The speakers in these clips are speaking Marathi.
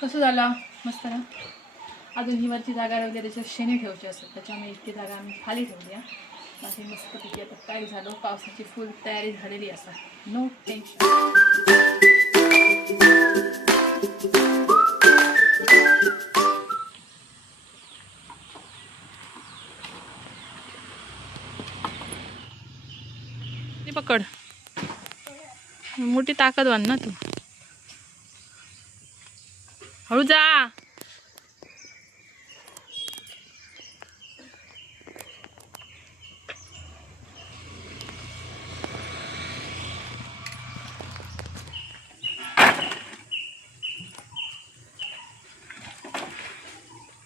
कसं झाला मस्त ना. अजून ही वरची जागा वगैरे त्याच्यात शेणी ठेवायची असतात, त्याच्यामुळे इतकी जागा आम्ही खाली ठेवली आहे. बाकी मस्तपैकी आता काय झालं, पावसाची फुल तयारी झालेली असा, नो टेन्शन. पकड, मोठी ताकदवान ना तू. हळू जा.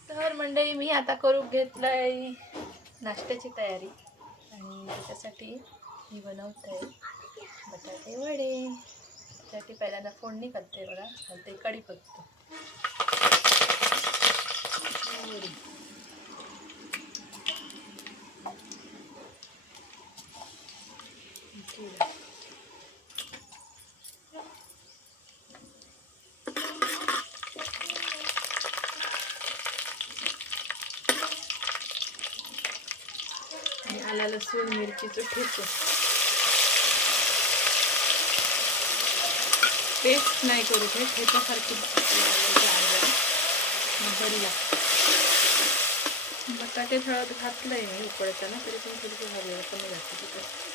तर मंडळी मी आता करू घेतलंय नाश्त्याची तयारी, आणि त्याच्यासाठी मी बनवत आहे बटाटे वडे. त्यासाठी पहिल्यांदा फोडणी करते बघा, घालते कढीपत्ता. आणि आला लसूण मिरचीचं ठेचून, पेस्ट नाही करू ते ठेच्यासारखी बरी लागते. बटाटे हळद घातलंय मी उकळताना, तरी पण थोडीशी हळद कमी घातली तिथे.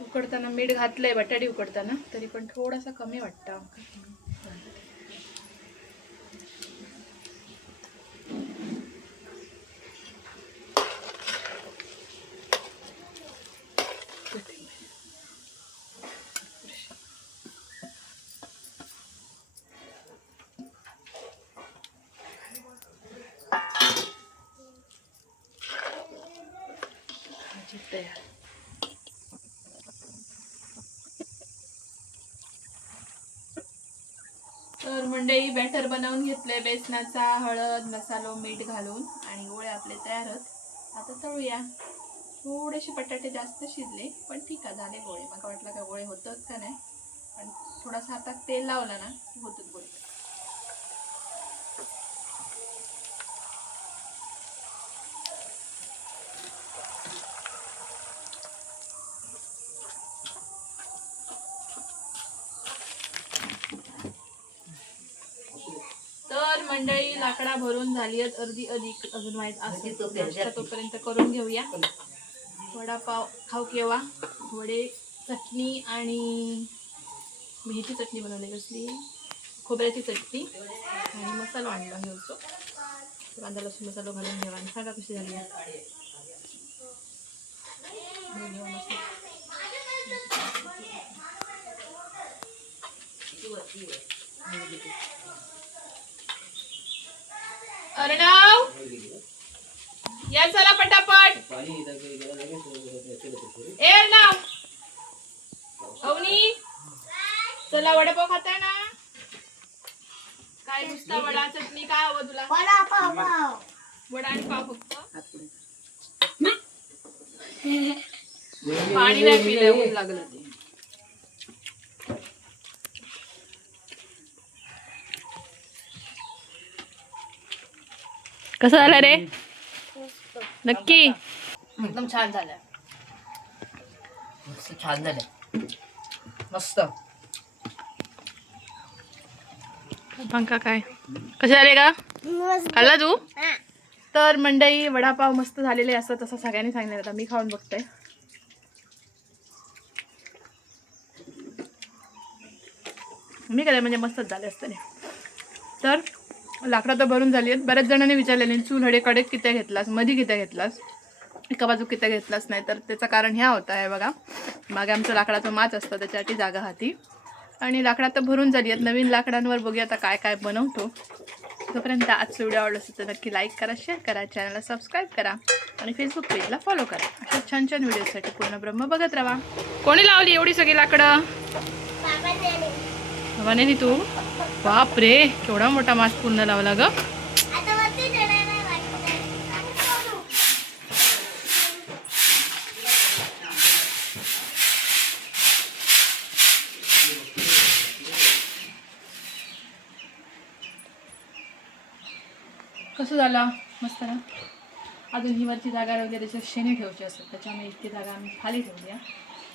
उकडताना मीठ घातलंय बटाटे उकडताना, तरी पण थोडासा कमी वाटतं. तयार. तर मंडळी बॅटर बनवून घेतलंय बेसनाचा, हळद मसालो मीठ घालून, आणि गोळे आपले तयारच. आता तळूया. थोडेसे बटाटे जास्त शिजले, पण ठीक आहे, झाले गोळे. मला वाटलं का गोळे होतात का नाही, पण थोडासा हातात तेल लावलं ना होतात गोळे. तर मंडळी लाकडा भरून झाली आहेत अर्धी अधिक, अजून माहीत असेल तोपर्यंत करून घेऊया. वडापाव खाऊ केव्हा, वडे, चटणी आणि मेथीची चटणी बनवली, कसली खोबऱ्याची चटणी, आणि मसाला आणला घ्यायचो. कांदा लसूण मसाला घालून घ्यावा, आणि सांगा कशी झाली. अर्णव या चला पटापट. ए अर्णव, अवनी चला, वडापाव खाताय ना. काय नुसता वडा चटणी, काय हवं तुला? वडा आणि पाव फक्त. पाणी नाही पिलंय, ऊन लागलं ते. कसं झालं रे? नक्की एकदम छान झालं, छान झालं, मस्त. पंखा काय कसे झाले का, खाल्ला तू? तर मंडई वडापाव मस्त झालेले असं तसं सगळ्यांनी सांगितलं. आता मी खाऊन बघते. मी काय म्हणजे मस्तच झाले असते. तर लाकडं तर भरून झाली आहेत. बऱ्याच जणांनी विचारलेले चूल हडे कडेत किती घेतलास, मध्ये किती घेतलास, एका बाजू किती घेतलास नाही. तर त्याचं कारण ह्या होता आहे बघा, मागे आमचं लाकडाचं माच असतं, त्याच्यासाठी जागा हाती. आणि लाकडं तर भरून झाली आहेत. नवीन लाकडांवर बघूया आता काय काय बनवतो. तोपर्यंत आजचा व्हिडिओ आवडला असेल तर नक्की लाईक करा, शेअर करा, चॅनलला सबस्क्राईब करा आणि फेसबुक पेजला फॉलो करा. अशा छान छान व्हिडिओसाठी पूर्ण ब्रह्म बघत राहा. कोणी लावली एवढी सगळी लाकडं? बाबाने नी तू? बाप रे, केवढा मोठा मास पूर्ण लावला ग. कसं झाला? मस्त ना. अजून ही वरची जागा वगैरे त्याच्यात शेणी ठेवायची असतात, त्याच्यामुळे इतकी जागा आम्ही खाली ठेवली आहे.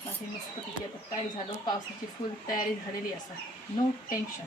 बाकी मस्तपैकी आता काय झालं, पावसाची फुल तयारी झालेली असा, नो टेन्शन.